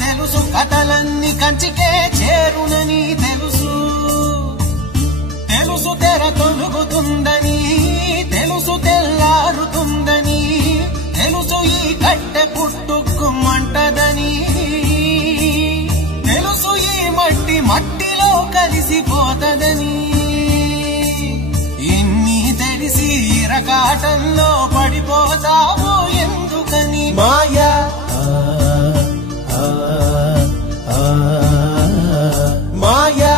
తెలుసు కథలన్నీ కంచికే చేరునని తెలుసు తెలుసు తెర తొలుగుతుందని తెలుసు తెల్లారుతుందని తెలుసు ఈ కట్టె పుట్టుకుమంటదని తెలుసు ఈ మట్టి మట్టిలో కలిసిపోతదని ఇన్ని తెలిసి ఇరకాటంలో పడిపోతావు ఎందుకని మాయా మాయా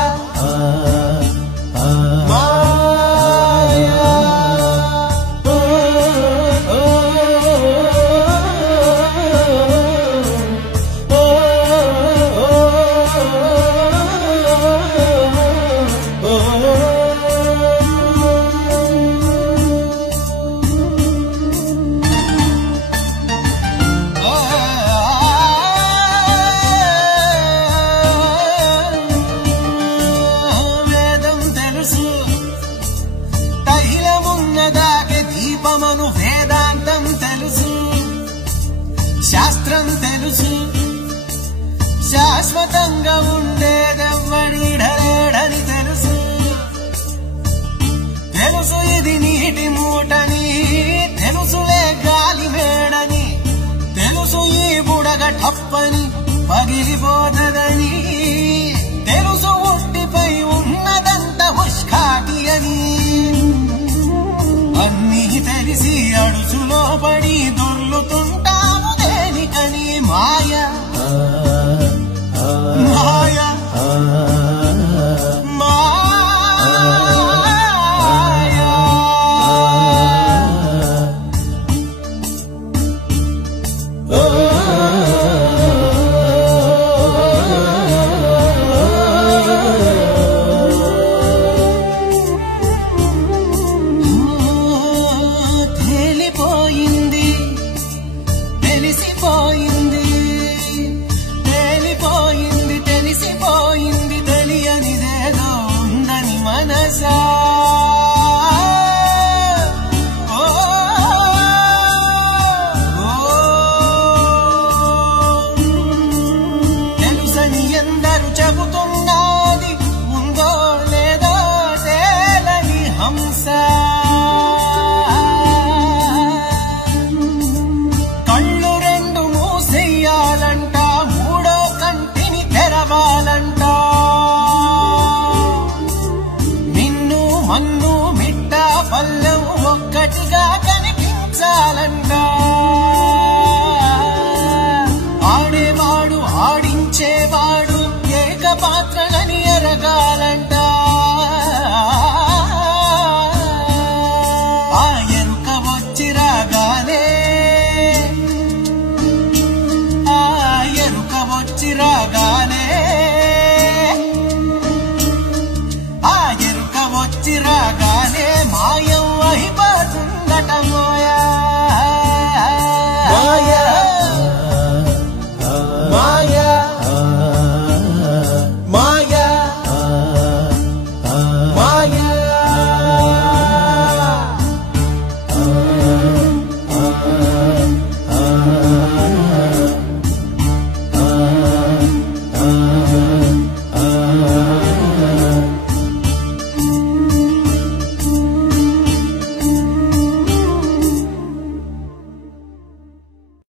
దీపమను వేదాంతం తెలుసు శాస్త్రం తెలుసు శాశ్వతంగా ఉండేదెవ్వడిడలేడని తెలుసు తెలుసు ఇది నీటి మూటని తెలుసులే గాలి మేడని తెలుసు ఈ బుడగ టప్పని పగిలిపోతదని తెలుసు ఒట్టిపై ఉన్నదంత ముష్కాటి అని అన్నీ తెలిసి అడుసులో పడి దొర్లుతుంటా